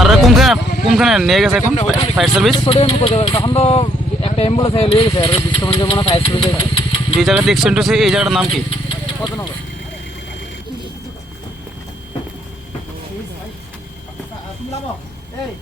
আর কোনখানে নিয়ে গেছে এখন ফায়ার সার্ভিস? তখন তো একটা অ্যাম্বুলেন্স নিয়ে গেছে আর বিশ্বমঞ্জে মনে ফায়ার সার্ভিস। যে জায়গাতে অ্যাক্সিডেন্ট হয়েছে এই জায়গাটার নাম কি? কতনগর। এই